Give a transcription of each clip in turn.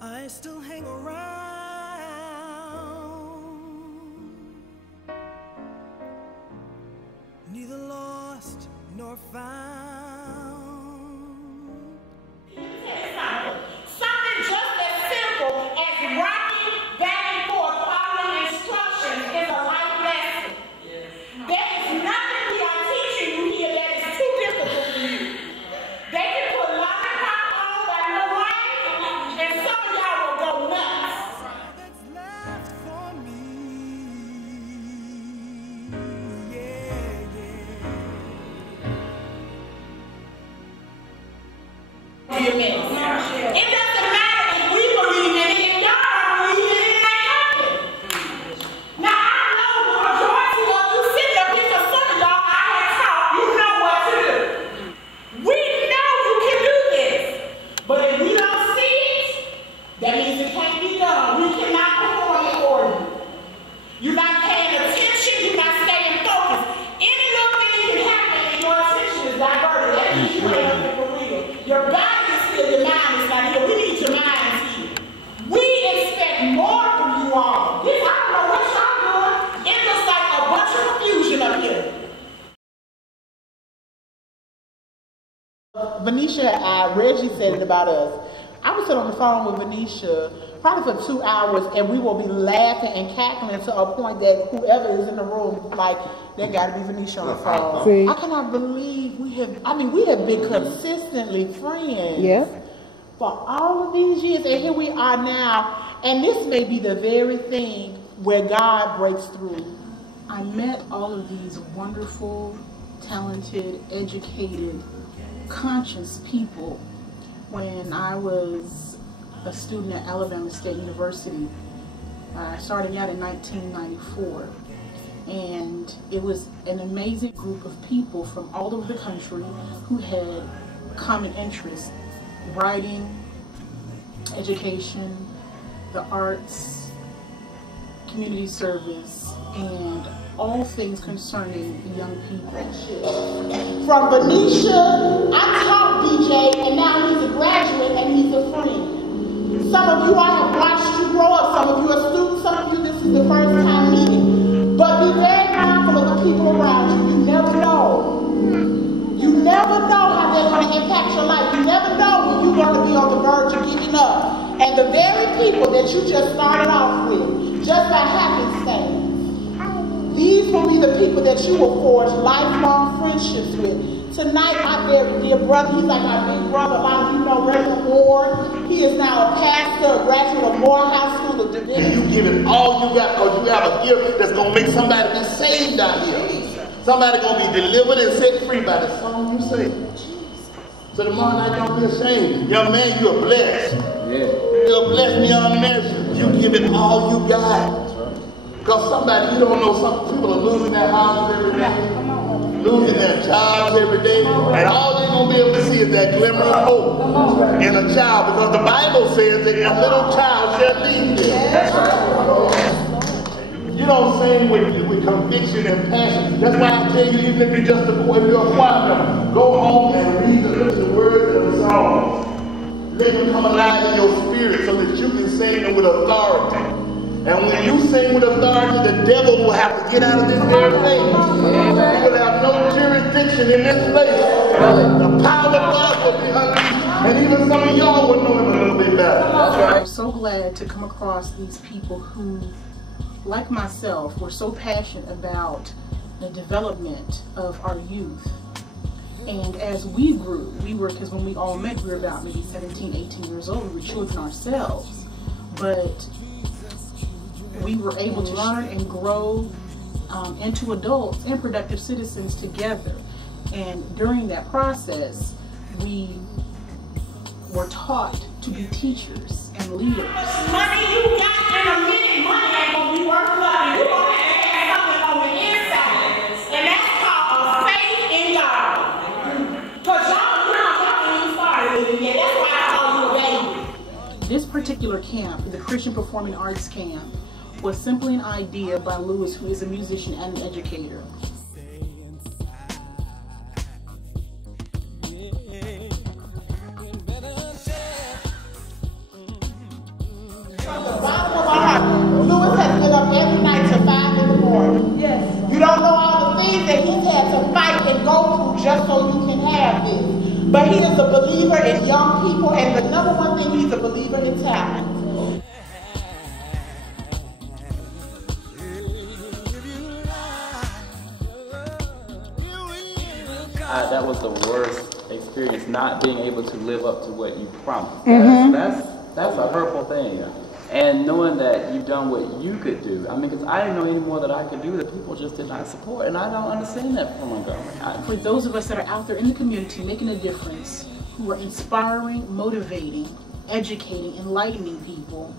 I still hang around, neither lost nor found. Something just as simple as rocking back and forth following instructions is a life lesson. There is nothing we are teaching you here that is too difficult for you. They can put lollipop on by no rain, and some of y'all will go nuts. That's left for me, yeah, It doesn't matter if we believe in it, if y'all believe in it, it ain't happening. Now, I know the majority of you sitting up here, for some of y'all I have taught, you know what to do. We know you can do this. But if we don't see it, that means it can't be done. We cannot perform it for you. You're not paying attention, you're not staying focused. Any little thing can happen and your attention is diverted. That means you ain't up for real. Your body is still, your mind is not here. We need your minds here. We expect more from you all. This, I don't know what y'all doing. It looks like a bunch of confusion up here. Venetia, Reggie said it about us. I was sitting on the phone with Venetia probably for 2 hours, and we will be laughing and cackling to a point that whoever is in the room, like, there got to be Venetia on the phone. See? I cannot believe we have been consistently friends for all of these years, and here we are now, and this may be the very thing where God breaks through. I met all of these wonderful, talented, educated, conscious people when I was a student at Alabama State University. I started out in 1994, and it was an amazing group of people from all over the country who had common interests: writing, education, the arts, community service, and all things concerning young people. From Venetia, I taught DJ, and now he's a graduate and he's a friend. Some of you, I have watched you grow up. Some of you are students. Some of you, this is the first time meeting. But be very mindful of the people around you. You never know. You never know how they're going to impact your life. You never know when you're going to be on the verge of giving up. And the very people that you just started off with, just by happenstance, these will be the people that you will forge lifelong friendships with. Tonight, my very dear brother, he's like my big brother. A lot of you know Reverend Ward. He is now a pastor, a graduate of Moore High School of Divinity. And you give it all you got because you have a gift that's going to make somebody be saved out here. Somebody going to be delivered and set free by the song you sing. So tomorrow night, don't be ashamed. Young man, you're blessed. You're blessed beyond measure. You give it all you got. Because somebody, you don't know, some people are losing their houses every day, losing their jobs every day, and all they're going to be able to see is that glimmer of hope in a child, because the Bible says that a little child shall lead them. You don't sing with conviction and passion. That's why I tell you, even if you're just if you're a choir member, go home and read the words of the songs. Let them come alive in your spirit so that you can sing them with authority. And when you sing with authority, the devil will have to get out of this very place. He will have no jurisdiction in this place. The power of God will be unleashed. And even some of y'all will know him a little bit better. I'm so glad to come across these people who, like myself, were so passionate about the development of our youth. And as we grew, because when we all met, we were about maybe 17, 18 years old. We were children ourselves. But we were able to learn and grow into adults and productive citizens together. And during that process, we were taught to be teachers and leaders. Money you got in a minute, money ain't going to be worth nothing. You're going to have something on the inside. And that's called faith in God. Because y'all ain't even started with it yet. That's why I call you a baby. This particular camp, the Christian Performing Arts Camp, was simply an idea by Lewis, who is a musician and an educator. and go through just so you can have this. But he is a believer in young people, and the number one thing, he's a believer in talent. That was the worst experience, not being able to live up to what you promised. That's a hurtful thing. And knowing that you've done what you could do. I mean, because I didn't know any more that I could do that people just did not support. And I don't understand that from Montgomery. For those of us that are out there in the community making a difference, who are inspiring, motivating, educating, enlightening people,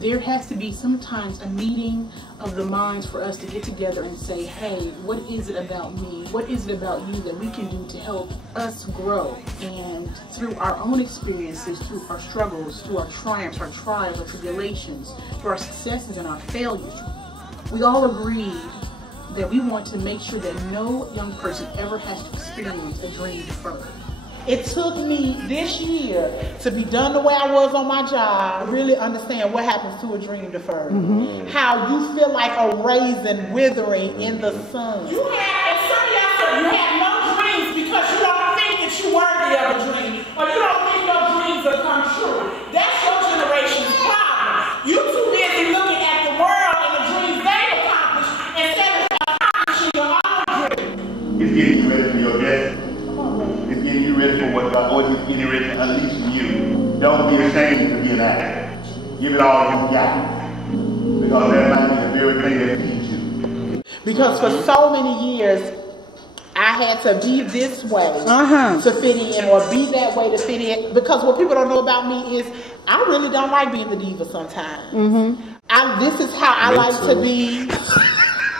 there has to be sometimes a meeting of the minds for us to get together and say, hey, what is it about me? What is it about you that we can do to help us grow? And through our own experiences, through our struggles, through our triumphs, our trials, our tribulations, through our successes and our failures, we all agreed that we want to make sure that no young person ever has to experience a dream deferred. It took me this year to be done the way I was on my job, really understand what happens to a dream deferred. How you feel like a raisin withering in the sun. You have no dreams because you don't think that you're worthy of a dream, or you don't think your dreams will come true. That's your generation's problem. You too busy looking at the world and the dreams they've accomplished instead of accomplishing your own dreams. It's getting you ready for your destiny. It's getting you ready for what God, or it's getting ready to unleash you. Don't be ashamed to be an actor. Give it all you got. Because that might be the very thing that feeds you. Because for so many years, I had to be this way to fit in, or be that way to fit in. Because what people don't know about me is I really don't like being the diva sometimes. This is how I like to be.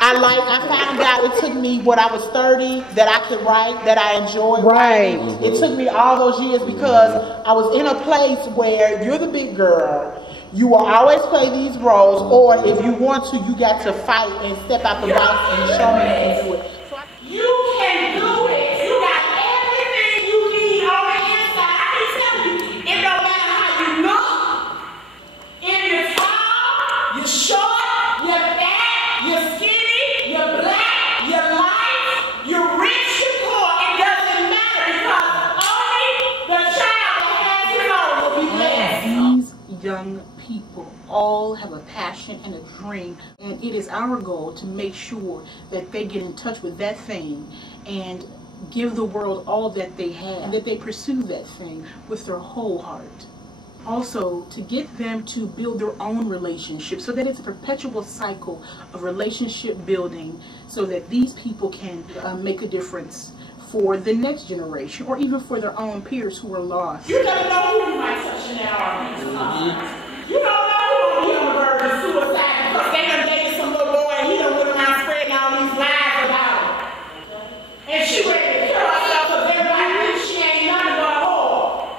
I found out it took me when I was 30 that I could write, that I enjoyed writing. It took me all those years because I was in a place where you're the big girl. You will always play these roles, or if you want to, you got to fight and step out the box and show me you can do it. You can do it. You got everything you need on the inside. I can tell you, it don't matter how you look. If you're tall, you're short, you're fat, you're skinny, you're black, you're light, you're rich, you're poor. It doesn't matter because only the child that has his own will be blessed. These young people all have a passion and a dream, and it is our goal to make sure that they get in touch with that thing and give the world all that they have, and that they pursue that thing with their whole heart. Also, to get them to build their own relationship so that it's a perpetual cycle of relationship building, so that these people can make a difference for the next generation, or even for their own peers who are lost. You never know who you might touch in that argument. You don't know who will be on the verge of suicide because they done dated some little boy and he done went around spreading all these lies about him. And she ready to kill herself because everybody thinks she ain't nothing but a whore.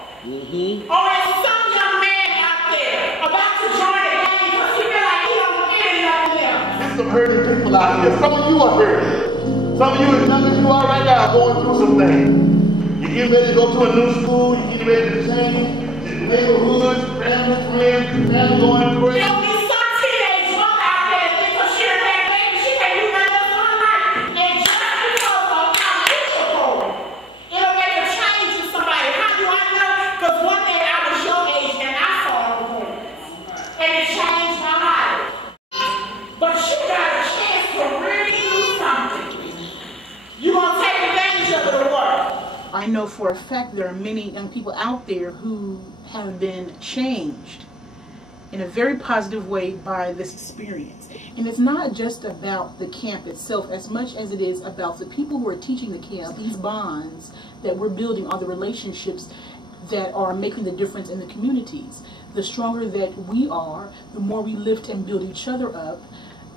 Or is some young man out there about to join the gang because he feel like he don't fit in nothing else. There's some hurting people out here. Some of you are hurting. Some of you, as young as you are right now, going through some things. You're getting ready to go to a new school. You're getting ready to change neighborhoods, family, friends, family going through it. There'll be some teenage mother out there that thinks because she had that baby, she can't do nothing else in her life. And just because of how rich you're going, it'll make a change in somebody. How do I know? Because one day I was your age and I saw a performance. And it changed my life. But you got a chance to really do something. You gonna take advantage of it or what? I know for a fact there are many young people out there who have been changed in a very positive way by this experience. And it's not just about the camp itself as much as it is about the people who are teaching the camp. These bonds that we're building are the relationships that are making the difference in the communities. The stronger that we are, the more we lift and build each other up,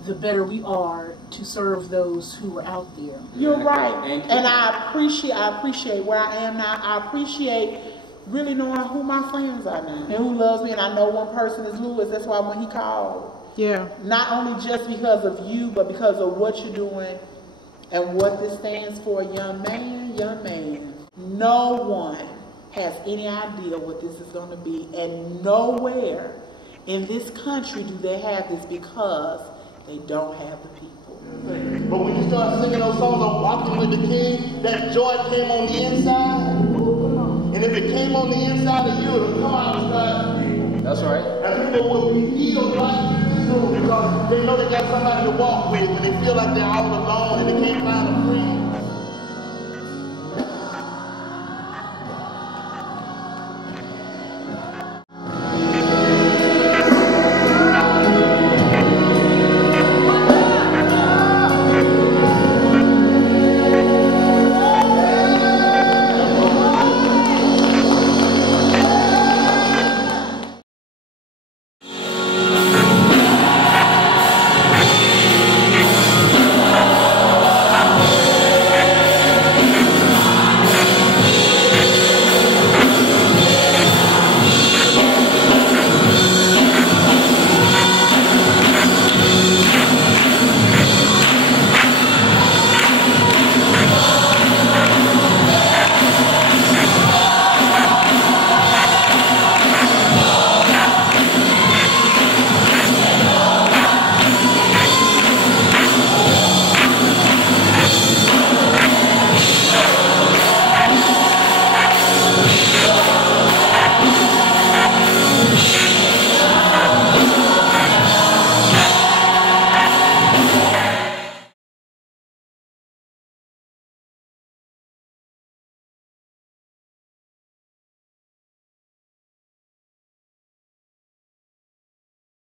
the better we are to serve those who are out there. You're right. And I appreciate where I am now. I appreciate really knowing who my friends are now and who loves me. And I know one person is Lewis. That's why when he called, not only just because of you, but because of what you're doing and what this stands for, young man. No one has any idea what this is going to be. And nowhere in this country do they have this because they don't have the people. But when you start singing those songs of Walking with the King, that joy came on the inside. And if it came on the inside of you, it'll come outside. That's right. And people will be healed right in this room because they know they got somebody to walk with and they feel like they're all alone and they can't find a friend.